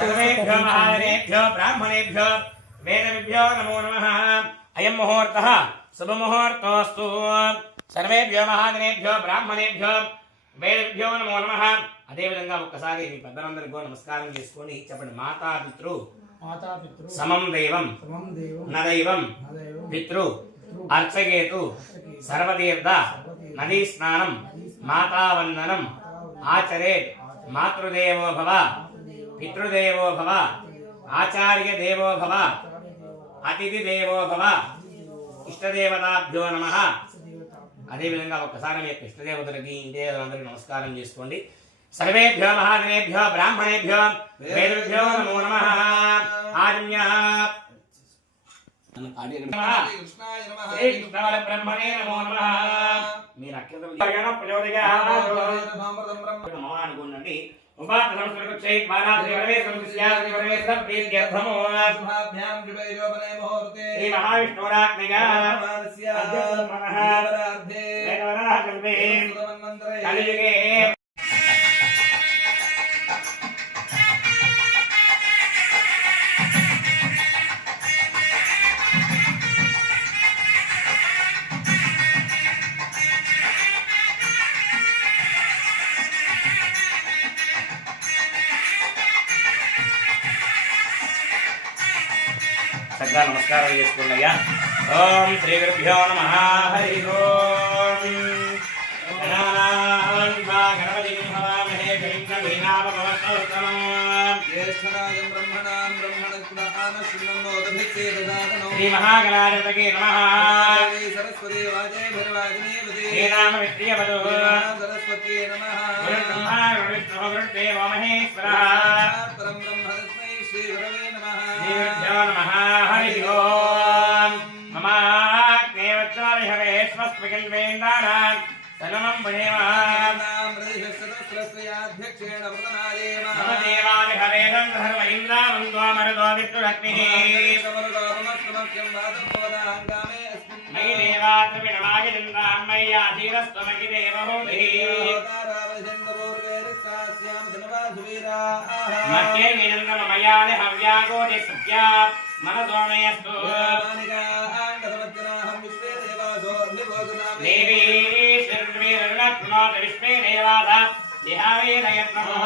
सर्वेभ्यो महाजनेभ्यो ब्राह्मणेभ्यो वेदविभ्यो नमो नमः। अयं मुहूर्तः शुभमुहूर्तोऽस्तु। सर्वेभ्यो महाजनेभ्यो ब्राह्मणेभ्यो వేదభ్యో నమో నమః. అదేవిధంగా ఒక్కసారి మీ పెద్దలందరికీ నమస్కారం చేసుకొని చెప్పండి. మాతాపితృ సమం దైవం నదైవం పితృ అర్చకేతు సర్వతీర్థ నదీ స్నానం మాతావందనం ఆచరేత్. మాతృదేవో భవ పితృదేవో భవ ఆచార్య దేవో భవ అతిథి దేవో భవ ఇష్టదేవతాభ్యో నమః. అదేవిధంగా ఒక్కసారి మీ యొక్క ఇష్టదేవతలకి ఇంటికి నమస్కారం చేసుకోండి. సర్వేభ్యో మహాజనేభ్యో బ్రాహ్మణేభ్యో వేదభ్యో నమో నమః. ఆర్య బ్రహ్మణే నమో నమః. మీరు అనుకోండి. చక్కగా నమస్కారం చేసుకున్నయ్యా. ఓం శ్రీ గురుభ్యో నమః. హరి ఓం. గణపతి హవామహే కవిం కవీనామపవస్తమం జ్యేష్ఠరాజం బ్రహ్మణాం బ్రహ్మణస్పదాన శృణ్వన్నోదభిచ్ఛేదదాతనో శ్రీ మహాగణాధిపతయే నమః. సరస్వతి వాజే భరవాజినేవతే హే నామ విద్యవదో సరస్వత్యే నమః. గురుర్బ్రహ్మా గురుర్విష్ణుః గురుర్దేవో మహేశ్వరః. పరం బ్రహ్మ తస్మై శ్రీ గురవే నమః. శ్రీ గురుభ్యో నమః. హరి ఓం. మమాగ్నేవత్రావిహవే స్వస్మికిల్వేందానాం సనమం భజేమాం ప్రతిశస్త్రస్రస్యాధ్యక్షేణ ప్రతనాదేవ నమ దేవావిహవేదం ధర్మ ఇంద్రావం ద్వామరుదో విష్ణురగ్నిః సమరుదోమస్తమస్యం వాదపోదాంగామే అస్మిన్ మయి దేవాత్రివిణమాగిరింద్రాం మయ్యాధీరస్త్వమగి దేవహూతిః తారావజన్మపూర్వేరికాస్యాం ధనవాసువీరాః మధ్యే నిరంతరమయాని హవ్యాగోటి సత్యా మనదోమయస్తు దేవీ శ్రీర్వీరరుణత్మాత విశ్వే దేవాద దిహావీరయత్నమః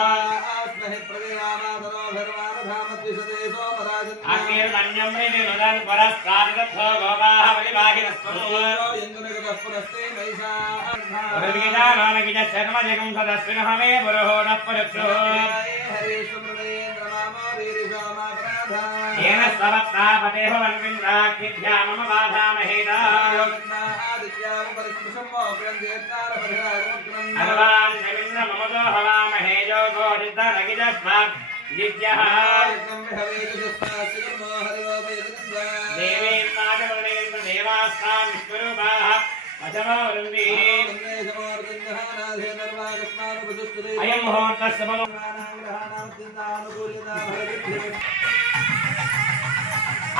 ఆస్మహి ప్రదేవామాతనోధర్మారధామద్విషదేశో పరాజన్మ అగ్నిర్మన్యం మృదినుదన్ పరస్కారిదత్థో గోపాః బలివాహినస్త్వము ఇంద్రునిగతః పురస్తే వైశాః పురవీదానానగిజ శర్మజగం సదస్వినః మే పురోహోనః పరుక్షో येन स्ववत्ता पतेः वन्विन्द्राक्षिभ्या मम बाधामहेदा भगवान् रवीन्द्र ममदो हवामहे योगो निद्रनगिजस्मात् जिज्ञः देवीं नागवनेन्द्र देवास्तां विश्वरूपाः अजमो वृन्दी अयं मुहूर्तः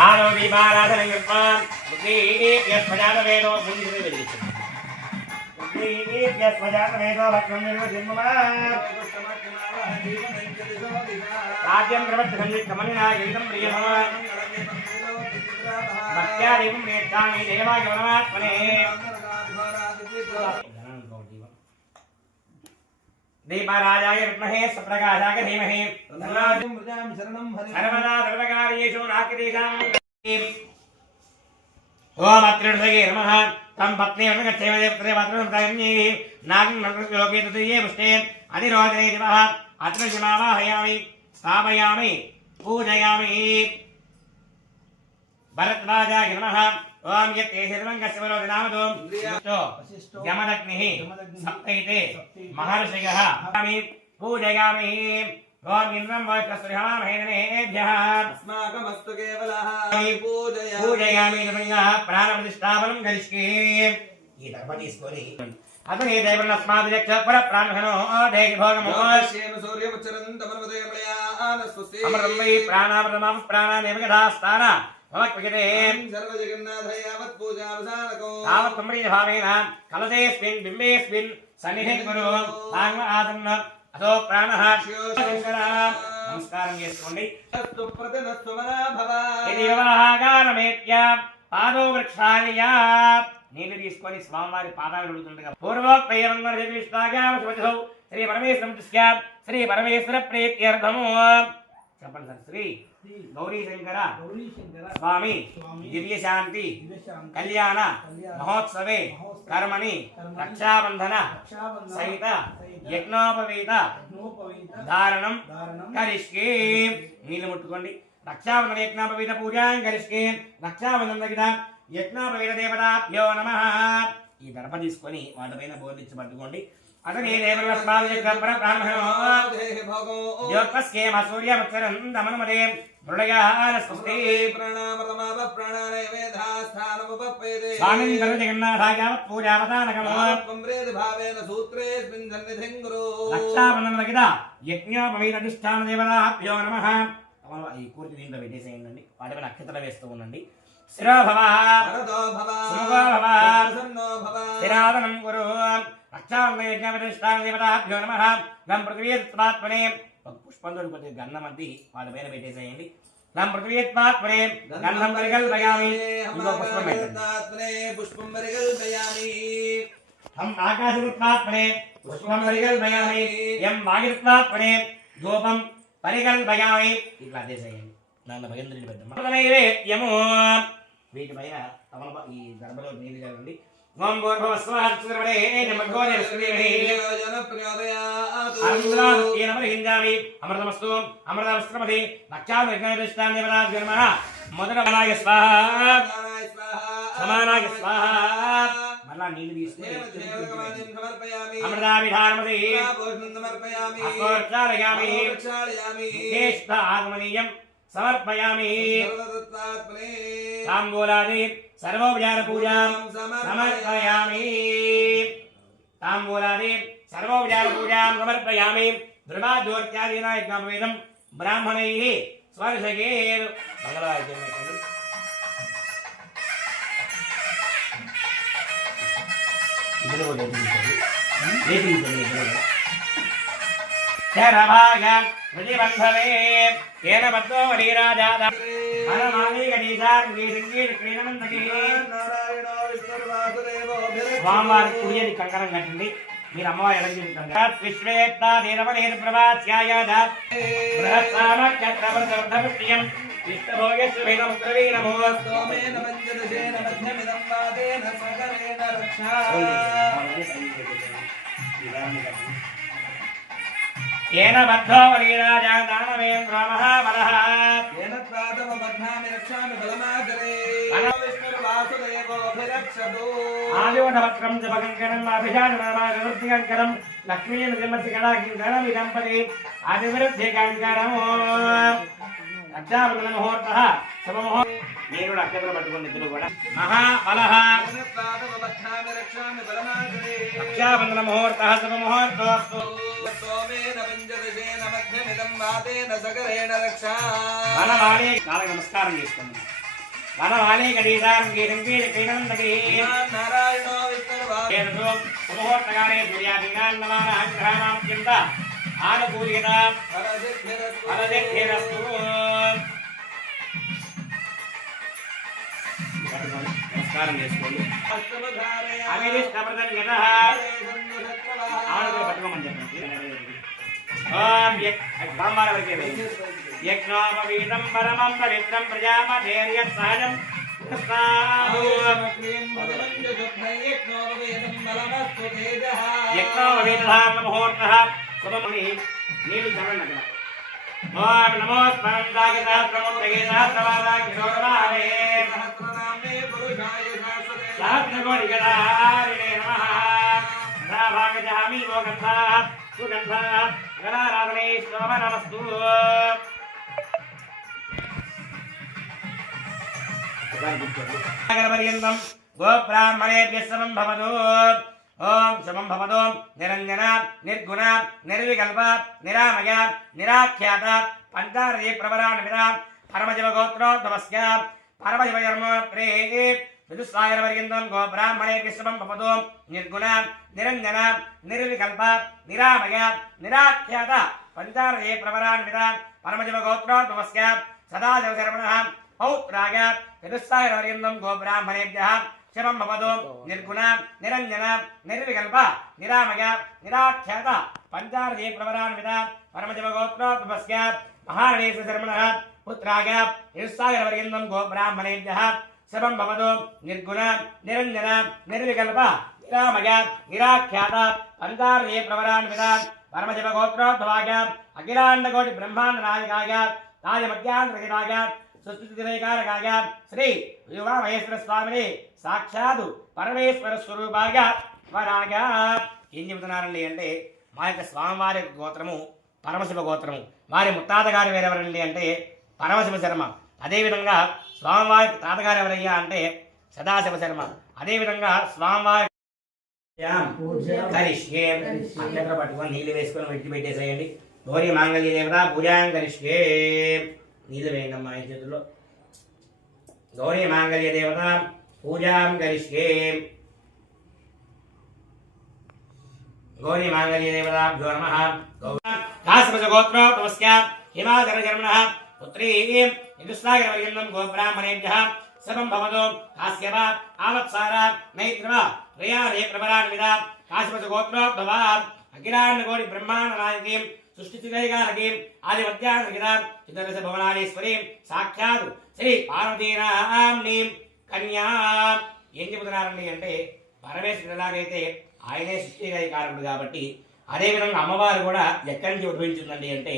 आरो दीपाराधनं कृत्वा यस्मजातवेदो पुण्यते वेदितं यस्मजातवेदो भक्तं निर्वजिन्मः राज्यं प्रवृत्तसंयुक्तमनिना गीतं प्रियः भक्त्यादिवं नेच्छामि देवागमनात्मने दीपाराजाय विद्महे सप्रकाशाय धीमहि तन्नो शरणं सर्वदा सर्वकार्येषु नास्तिदेशां ओम अत्रिर्भगे नमः तं पत्नी वनगच्छेव देवत्रे वात्रं तायन्ये नागं नरलोके तृतीये पुष्टे अधिरोचने दिवः अत्र जिमावाहयामि स्थापयामि पूजयामि भरद्वाजाय नमः ओम यत्ते हिरण्यस्य वरोधनामतो यमदग्निः सप्तैते महर्षयः पूजयामि ओम इंद्रं वैकस्त्रिहवामहेनेभ्यः अस्माकमस्तु केवलः पूजयामि नमः प्राणप्रतिष्ठापनं करिष्ये ఈ దర్భ తీసుకొని అతని దేవనస్మాదిచ పర ప్రాణహనో దేహి భోగమో శేమ సూర్యముచ్చరంత పర్వతయమలయాన స్వస్తి అమరం వై ప్రాణామృతమం ప్రాణానేవ గదాస్తాన भवत्कृते सर्वजगन्नाथयावत् पूजावसानको तावत् सम्प्रीत भावेन कलशेऽस्मिन् बिम्बेऽस्मिन् सन्निधिं कुरु आत्म అదో ప్రాణః శంకర నమస్కారం చేసుకోండి ఇది వివాహగానమేత్య పాదో వృక్షాలియా నీళ్లు తీసుకొని స్వామివారి పాదాలు అడుగుతుండగా పూర్వోక్తైరంగ శ్రీ పరమేశ్వర శ్రీ పరమేశ్వర ప్రీత్యర్థము చెప్పండి సార్. శ్రీ గౌరీ శంకర స్వామి దివ్యశాంతి కళ్యాణ మహోత్సవే కర్మణి రక్షాబంధన సహిత యజ్ఞోపవీత ధారణం కరిష్కే. నీళ్లు ముట్టుకోండి. రక్షాబంధన యజ్ఞోపవీత పూజాం కరిష్కే. రక్షాబంధన తగిన యజ్ఞోపవీత దేవతాభ్యో నమః. ఈ దర్భ తీసుకొని వాటిపైన బోర్లిచ్చి పట్టుకోండి. అతని యోగస్కేమ సూర్యముత్తరం దమనమదే మృళయానస్వస్తి స్వామిన్ జగన్నాథాయ పూజావతానకమో రక్షాబంధనలకిద యజ్ఞోపవీతధిష్టాన దేవతాభ్యో నమః. ఈ కూర్చి దీంట్లో పెట్టేసేయండి. వాటిపైన నక్షత్రం వేస్తూ ఉండండి. స్థిరాదనం గురు రక్షాబంధనయజ్ఞాభ్యో నమః. గం పృథివీత్వాత్మనే ఒక పుష్పంతో కొద్దిగా గంధం అద్ది వాటి పైన పెట్టేసేయండి. గం పృథివీత్వాత్మనే గంధం పరికల్పయామి. ఇంకో పుష్పం పెట్టండి. పుష్పం పరికల్పయామి. హం ఆకాశవృత్వాత్మనే పుష్పం పరికల్పయామి. యం వాగిత్వాత్మనే ధూపం పరికల్పయామి. ఇట్లా చేసేయండి. దాంట్లో భగేంద్రుడి పెద్ద నైవేద్యము. వీటిపైన ఈ దర్భలో నీళ్ళు చల్లండి. ఓం భూర్భువస్వః అమృతమస్తు అమృతమస్త్రమతి రక్షాభిజ్ఞానిష్టాన్యపదాభ్యో నమః. మొదట సమానాయ స్వాహ సమానాయ స్వాహ. మళ్ళా నీళ్ళు తీసుకుని అమృతాభిధానమతి అస్వక్షాలయామి ముఖేష్ఠ ఆగమనీయం సమర్పయామి. తాంబూలాది సర్వోపచార పూజాం సమర్పయామి. తాంబూలాది సర్వోపచార పూజాం సమర్పయామి. ధ్రువాద్యోర్త్యాదీనా యజ్ఞోపవీతం బ్రాహ్మణైః స్వర్శకేర్. మంగళవాద్యం పెట్టండి. ఇద్దరు కూడా శరభాగ ప్రతిబంధవే కేన బద్ధో వలీరాజాద స్వామివారి కుడియది కంకణం కట్టండి. మీరు అమ్మవారి ఎడగ येन बद्धो वलीराजा दानवेन्द्रो महाबलः येन त्वादम बध्नामि रक्षामि बलमागरे विष्णुर्वासुदेवोऽभिरक्षतु आदिवनवक्त्रं जपकङ्कणम् अभिषादनामागवृत्तिकङ्कणं लक्ष्मीनृसिंहसिकलाकिङ्कणमिदम्पति आदिवृद्धिकङ्कणम् रक्षाबन्धनमुहूर्तः शुभमुहूर्तः. నేను నక్షత్రం పట్టుకుని ఇద్దరు కూడా మహాబలః రక్షాబంధన ముహూర్త శుభ ముహూర్తోస్తు. చాలా నమస్కారం చేసుకోండి. వనమాలే గడీదారం గీతం గీత క్రీడందకి శుభముహూర్తకాలే సూర్యాభిగాన్నమానగ్రహాణాత్యంత ఆనుకూల్యత ఫలసిద్ధిరస్తు. నమస్కారం చేసుకోండి. పట్టుకోమని చెప్పండి. యజ్ఞోపవీతం పరమం పవిత్రం ప్రజాపతేర్యత్ సహజం యజ్ఞోపవీతధారణ ముహూర్తః శుభముని. నీళ్ళు చదవండి అక్కడ. ఓం నమో స్మరంతాయ సహస్రమూర్తయే సహస్రవాదాఖ్యోరవాహే సహస్రకోటిగణారిణే నమః. భాగజహామి గోగంధాః సుగంధాః గణారాధనే శోభనమస్తు. పర్యంతం గోబ్రాహ్మణేభ్యः శుభం భవతు. ఓం శుభం భవతు. నిరంజన నిర్గుణ నిర్వికల్ప నిరామయ నిరాఖ్యాత పంచారది ప్రవరాన్విత పరమశివ గోత్రోద్భవస్య పరమశివ జన్మోత్రే ऋतुस्वागरवर्यन्तं गो ब्राह्मणेभ्यः शुभं भवतु निर्गुण निरञ्जन निर्विकल्प निरामय निराख्यात पञ्चारये प्रवरान्वित परमजवगोत्रोद्भवस्य सदाशिवशर्मणः पौत्राय ऋतुस्वागरवर्यन्तं गो ब्राह्मणेभ्यः शुभं भवतु निर्गुण निरञ्जन निर्विकल्प निरामय निराख्यात पञ्चारये प्रवरान्वित परमजवगोत्रोद्भवस्य महारणेशशर्मणः पुत्राय ऋतुस्वागरवर्यन्तं गो ब्राह्मणेभ्यः शुभं भवतु निर्गुण निरञ्जन निर्विकल्प निरामय निराख्यात पञ्चारये प्रवरान्वित परमशिवगोत्रोद्भवाय अखिलाण्डकोटि ब्रह्माण्ड नायकाय राजमध्यान्तरहिताय सुस्तुतिरेकारकाय श्री युवामहेश्वर स्वामिने साक्षात् परमेश्वर स्वरूपाय వరాగ. ఏం చెబుతున్నారండి అంటే మా యొక్క స్వామివారి గోత్రము పరమశివ గోత్రము. వారి ముత్తాత గారు వేరెవరండి అంటే పరమశివ శర్మ. అదేవిధంగా స్వామివారి తాతగారు ఎవరయ్యా అంటే సదాశివ శర్మ. అదేవిధంగా స్వామివారి కరిష్యే అక్షత్ర పట్టుకొని నీళ్ళు వేసుకొని వెట్టి పెట్టేసేయండి. గౌరీ మాంగళ్య దేవత పూజాం కరిష్యే. నీళ్ళు వేయండి అమ్మా ఈ చేతుల్లో. గౌరీ మాంగళ్య దేవత పూజాం కరిష్యే. గౌరీ మాంగళ్య దేవతాభ్యో నమః. గోత్రోద్భవస్య హిమాచలశర్మణः పుత్రీ ఋతుస్వాగరవర్యన్నం గో బ్రాహ్మణేభ్యः శుభం భవతు. కాశ్యప ఆవత్సార నైత్రవ ప్రయాణే ప్రవరాన్విత కాశ్యపగోత్రోద్భవ అఖిలాండకోటి బ్రహ్మాండ నాయకీం సృష్టిస్థితిలయకారకీం ఆదిమధ్యాంతరహితాం చతుర్దశ భువనాధీశ్వరీం సాక్షాత్ శ్రీ పార్వతీనాంనీం కన్యా. ఏం చెబుతున్నారండి అంటే పరమేశ్వరుడు ఎలాగైతే ఆయనే సృష్టికారకుడు కాబట్టి అదేవిధంగా అమ్మవారు కూడా ఎక్కడి నుంచి ఉద్భవించిందండి అంటే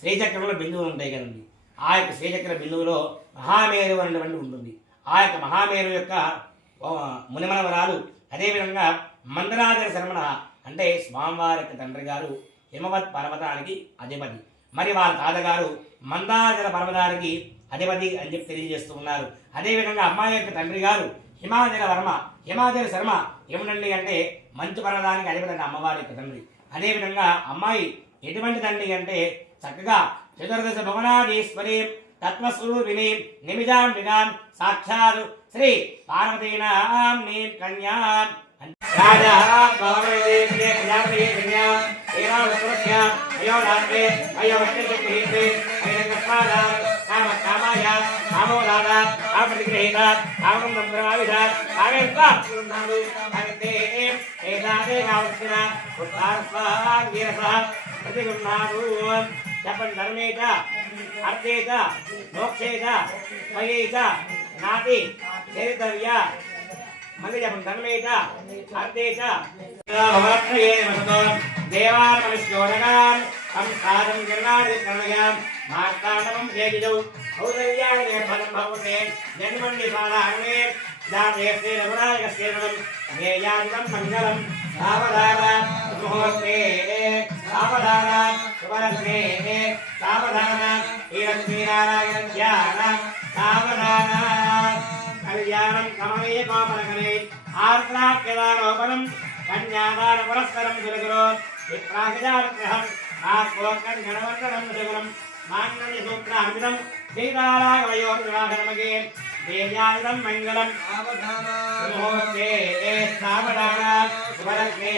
శ్రీచక్రంలో బిందువులు ఉంటాయి కదండి. ఆ యొక్క శ్రీచక్ర బిందువులో మహామేరు అనేటువంటి ఉంటుంది. ఆ యొక్క మహామేరు యొక్క మునిమనవరాలు అదేవిధంగా మందరాజన శర్మణ అంటే స్వామివారి యొక్క తండ్రి గారు హిమవత్ పర్వతానికి అధిపతి. మరి వాళ్ళ తాతగారు మందాచల పర్వతానికి అధిపతి అని చెప్పి తెలియజేస్తూ ఉన్నారు. అదేవిధంగా అమ్మాయి యొక్క తండ్రి గారు హిమాచల వర్మ హిమాచల శర్మ ఏమిటండి అంటే మంచు పర్వతానికి అధిపతి అమ్మవారి యొక్క తండ్రి. అదేవిధంగా అమ్మాయి ఎటువంటి తండ్రి అంటే చక్కగా చతుర్దశ భువనాధీశ్వరి తత్వస్వరూపిణి నిమిషాంబికాం సాక్షాత్ శ్రీ పార్వతీనాంనీ కన్యా. రాజా గౌరవదేవ్యే ప్రజాపతి కన్యా ఏరావస్య అయోరాత్రే అయోవత్యశక్తిహీతే ఐరంగస్వాద కామ కామాయ కామోదాద కామప్రతిగ్రహీత కామం బ్రహ్మావిధ కామేత్వాడు భక్తే ఏదాదే కావస్య ఉత్తారస్వాంగీరస ప్రతిగృహ్ణాడు. చెప్పండి. ధర్మేచ అర్థేచ మోక్షేచ భయేచ నాతి చరితవ్య. మళ్ళీ చెప్పండి. ధర్మేచ అర్థేచ దేవాన్ మనుష్యోనగాన్ సంస్కారం జన్మాదికరణగాం మార్తాండవం చేజిజౌ ఔదర్యాయ నిర్భరం భవతే జన్మణి సాధారణే దాతేస్తే రఘునాయకస్యేనం జ్ఞేయాదికం మంగళం. సావధాన ముహూర్తే సావధాన శుభరత్నే సావధాన ఈ లక్ష్మీనారాయణ ధ్యాన సావధాన కళ్యాణం కమనీయ కోమలకనే ఆర్ద్రాఖ్యదారోపణం కన్యాదాన పురస్కరం గురుగురు విప్రాగజాగ్రహం ఆత్మోకం గణవర్ధనం సుగురం మాంగళ్య సూత్రామిదం సీతారాగవయోర్వివాహనమగే దేవ్యాయుధం మంగళం. ముహూర్తే సావధాన శుభరత్నే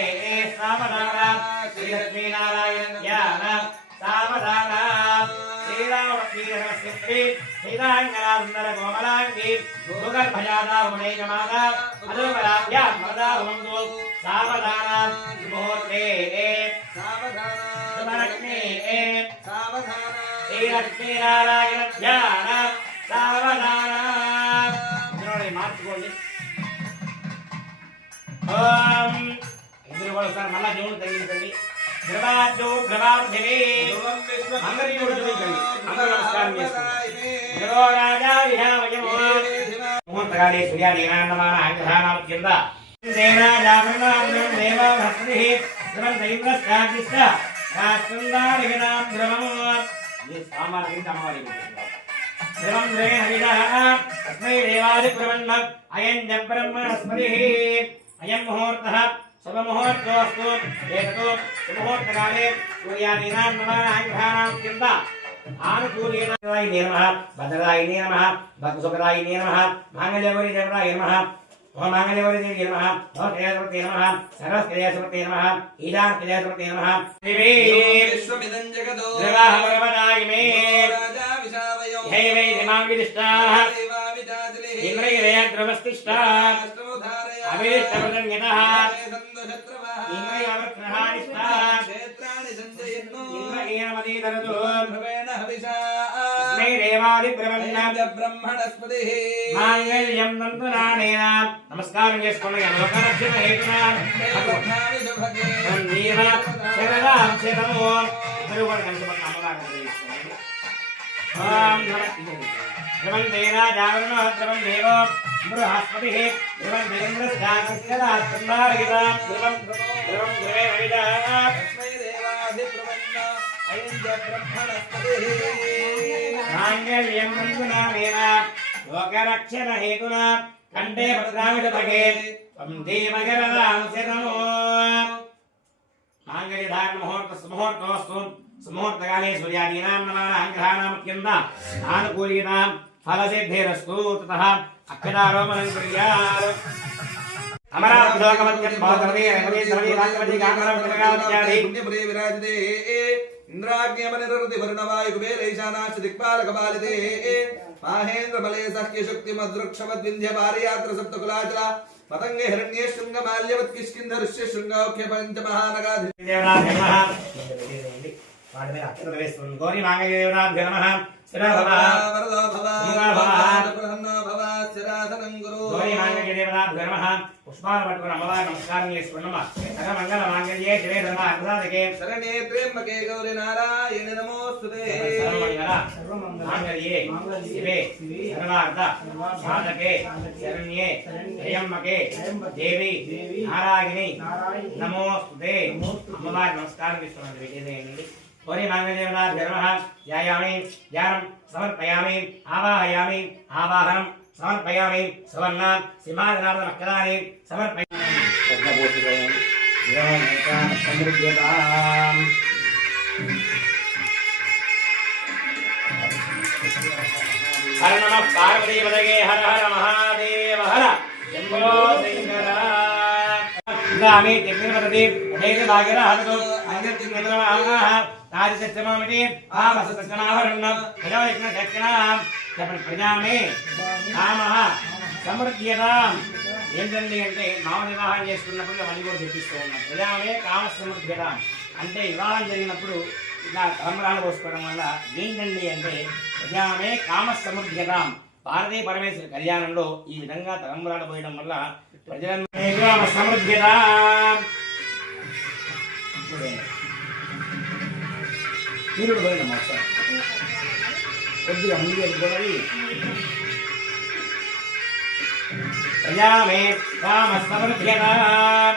సావధాన శ్రీలక్ష్మీనారాయణ ధ్యాన సావధాన శ్రీరామశ్రీ శ్రీరాంగరాసుందర కోమలాంగి భూగర్భజాదాహునైకమాద అదోబలాభ్యాం వరదాహుందు సావధాన ముహూర్తే శుభరత్నే శ్రీలక్ష్మీనారాయణ ధ్యాన సావధాన. మార్చుకోండి. ఓం ఇద్దరు కూడా ఒకసారి మళ్ళా దేవుని తగ్గించండి. అందరూ నమస్కారం చేసుకోండి. ముహూర్తకాలే సూర్యాదీనాన్నమాన ఆగ్రహానాం కింద అయం ముహూర్త శుభముహూర్తోస్తు. ఏతతో శుభముహూర్తకాలే సూర్యాదీనాన్నమాన ఆగ్రహానాం కింద आनुकूल्यनाय नमः भद्रदाय नमः भक्तसुखदाय नमः मांगल्यगौरी देवताय नमः ओम मांगल्यगौरी देवी नमः ओम क्रियासुमते नमः सर्वक्रियासुमते नमः ईशान क्रियासुमते नमः देवी विश्वमिदं जगतो देवाः भगवताय मे राजा विशावयो हे वै दिमां विदिष्टाः देवा विदाजले इन्द्रियः ध्रुवस्तिष्ठा अष्टमोधारय अभिष्टवदन्यतः सन्दशत्रवः इन्द्रियवर्त्रहारिष्ठा क्षेत्राणि सञ्जयन्नो इन्द्रियमदीतरतु भवेन हविषा स्मै देवादिप्रवन्नां ब्रह्मणस्पतिः मांगल्यं नन्दनानेन नमस्कारं చేసుకోండి లోకరక్షణ హేతునా సందీవ శరణాం శరణో దరువన కంటపన్న అమ్మవారిని చేసుకోండి ఓం నమః ధ్రువం దేనా జాగరణ ధ్రువం దేవో బృహస్పతిః ధ్రువం దేంద్రస్యాకస్యదా సంధారయిత ధ్రువం ధ్రువే వైదా तस्मै देवाधिप्रवन्न अयं च ब्रह्मणस्पतिः मांगल्यं नन्दनानेन लोकरक्षण हेतुना कंठे भद्रामिषभगे त्वं देवगरदां शरणो मांगल्यधारण मुहूर्तोऽस्तु सुमुहूर्तकाले सूर्यादीनां नवानां ग्रहाणां अत्यन्त आनुकूल्यतां फलसिद्धिरस्तु ततः अक्षतारोपणं कुर्यात् अमरावतिलोकमत्यं भवतवती रघुवी द्रवी राष्ट्रपति गामरं जगदावत्यादि पुण्यपुरे विराजते इंद्राग्नियमनिरृति वर्णवायु कुबेर ईशानाश्च दिक्पालकपालिते माहेन्द्र बले सख्य शक्ति मद्रुक्षवद् विंध्य पारियात्र सप्तकुलाचला पतंगे हिरण्ये शृंग माल्यवत् किष्किंध ऋष्य शृंगौख्य पंच महानगाधि देवराज नमः वाड में अक्षर वेस्तुं गौरी मांगल्यदेवराज नमः स्थिरा भव वरदो भव सुखा भव प्रसन्नो भव स्थिरासनं गुरु गौरी मांगल्यदेवराज नमः पुष्पार्पणं अमवार नमस्कारं చేసుకోండి సకల మంగళ మాంగళ్యే శివే ధర్మ అర్థసాధకే शरण्ये त्र्यंबके गौरी नारायण नमोस्तुते सर्वमंगल मांगल्ये शिवे सर्वार्थ साधके शरण्ये त्र्यंबके देवी नारायणी नमोस्तुते अमवार नमस्कारं చేసుకోండి విజయదేవి गौरी मांगल्यदेवराज नमः ध्यायामि ध्यानं समर्पयामि आवाहयामि आवाहनं समर्पयामि सुवर्णां सिंहासनार्थमक्षराणि समर्पयामि समृद्ध्यताम् हर नमः पार्वतीपतये हर हर महादेव हर शम्भो शङ्कर गामि तिग्निपतति अधैर्य भागिरः हरतु अंगतिग्निपतमाः तादिसत्यमामिति आमसतनाभरणं भजवयज्ञदक्षिणां చెప్పండి ప్రజామే కామః సమృద్ధ్యతాం ఏంటండి అంటే మామ వివాహం చేసుకున్నప్పుడు అవన్నీ కూడా చెప్పిస్తూ ఉన్నాం ప్రజామే కామ సమృద్ధ్యతాం అంటే వివాహం జరిగినప్పుడు ఇలా తలంబరాలు పోసుకోవడం వల్ల ఏంటండి అంటే ప్రజామే కామ సమృద్ధ్యతాం పార్వతీ పరమేశ్వర కళ్యాణంలో ఈ విధంగా తలంబరాలు పోయడం వల్ల ప్రజలందరూ కామ సమృద్ధ్యతాం మీరు పోయినాం ఒకసారి కొద్దిగా ముందు వెళ్ళిపోయి ప్రజామే కామ సమృద్ధ్యతాం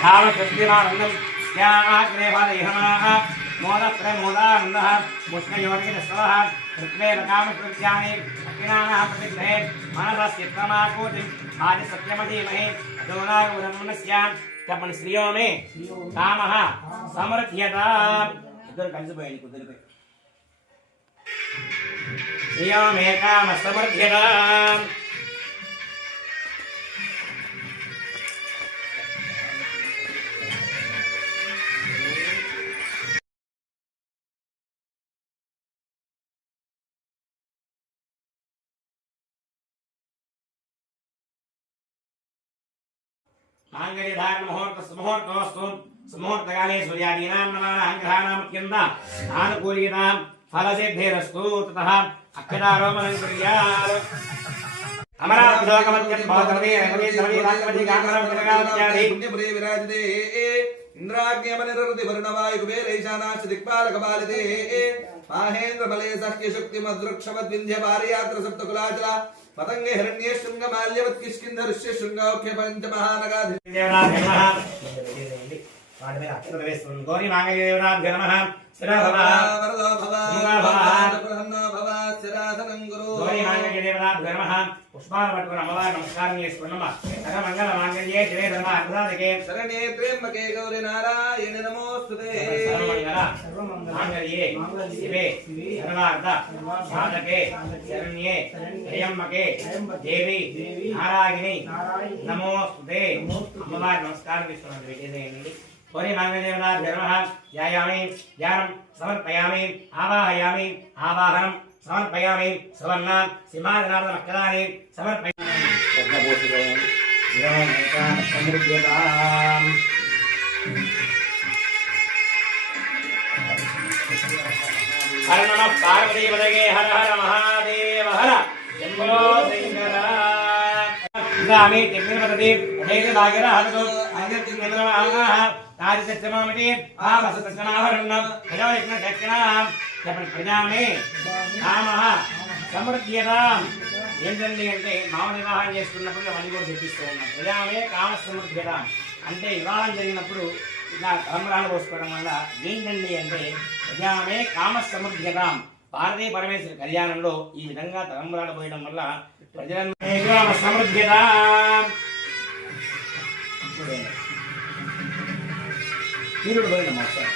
కామకృత్యమానందం జ్ఞానాగ్రేహమాః మోదప్రమోదానందః ముష్ణయోర్గినస్వః కృత్వేవ కామకృత్యాని అజ్ఞానః ప్రతిగ్రహే మనసస్యత్రమాకూతిం ఆది సత్యమధీమహే అదోనాగుణమునస్యాం చెప్పండి శ్రీయోమే కామః సమృద్ధ్యతాం ఇద్దరు కలిసిపోయింది కుదిరిపోయి శ్రీయోమే కామ సమృద్ధ్యతాం मांगल्यधारण मुहूर्तोऽस्तु सुमुहूर्तकाले सूर्यादीनां नवानां ग्रहाणाम् अत्यन्त आनुकूल्यतां फलसिद्धिरस्तु ततः अक्षतारोपणं कुर्यात् अमरावतिलोकमत्यं भवतवती रघुवी द्रवी राष्ट्रपति गामरं जगदावत्यादि पुण्यपुरे विराजते इंद्राग्नियमनिरृति वर्णवायु कुबेर ईशानाश्च दिक्पालकपालिते माहेन्द्र बले सख्य शक्ति मद्रुक्षवद् विंध्य पारियात्र सप्तकुलाचला पतंगे हिरण्ये शृंग माल्यवत् किष्किंध ऋष्य शृंगौख्य पंच महानगाधि देवराज नमः वाड में अक्षर वेस्तुं गौरी मांगल्यदेवराज नमः स्थिरा भव वरदो भव सुखा भव प्रसन्नो भव स्थिरासनं गुरु गौरी मांगल्यदेवराज नमः पुष्पार्पणं अमवार नमस्कारं చేసుకోండి సకల మంగళ మాంగళ్యే శివే ధర్మ అర్థసాధకే शरण्ये त्र्यंबके गौरी नारायण नमोस्तुते मांगल्ये शिवे सर्वार्थ साधके शरण्ये त्र्यंबके देवी नारायणी नमोस्तुते अम्मवार नमस्कार विष्णु कोरी मांगल्यदेवताभ्यो नमः ध्यायामि ध्यानं समर्पयामि आवाहयामि आवाहनं समर्पयामि सुवर्णां सिंहासनार्थमक्षराणि समर्पयामि हर नमः पार्वती पदगे हर हर महादेव हर शंभो शंकर गामी तिरुपति देव नागर हरतो अंजर तिरुपतिमाह तारिसत्यमामिति आवसतनावरणं भजवैष्ण शक्तिनां जपन प्रजामे कामः సమృద్ధ్యతాం ఏంటండి అంటే మామ వివాహం చేసుకున్నప్పుడు అవన్నీ కూడా చెప్పిస్తూ ఉన్నాం ప్రజామే కామ సమృద్ధ్యతాం అంటే వివాహం జరిగినప్పుడు ఇలా తలంబరాలు పోసుకోవడం వల్ల ఏంటండి అంటే ప్రజామే కామ సమృద్ధ్యతాం పార్వతీ పరమేశ్వర కళ్యాణంలో ఈ విధంగా తలంబరాలు పోయడం వల్ల ప్రజలమే కామ సమృద్ధ్యతాం తీరుడు పోయినమ్మా సార్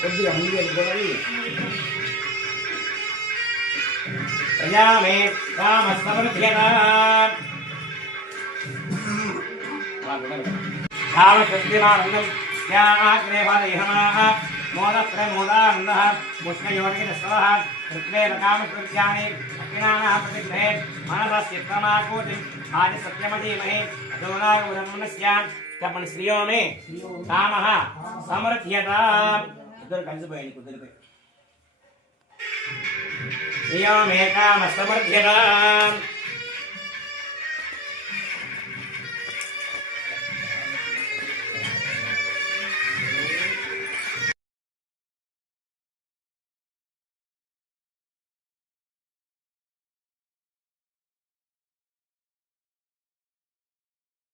కొద్దిగా ముందుగా వెళ్ళిపోయి प्रजामे कामसमृद्ध्यताम् कामशक्तिमानन्दं याग्रे पादयहमाः मोदप्रमोदानन्दः पुष्पयोनिरस्वः ऋग्वेद कामकृत्यानि अग्नानः प्रतिग्रहे मनसस्यक्रमाकूतिम् आदिसत्यमधीमहे अदोनागुरमनस्यां तपन श्रियो मे कामः समृद्ध्यताम् इधर కలిసిపోయింది కుదిరిపోయి श्रियोमेकामसमृद्ध्यताम्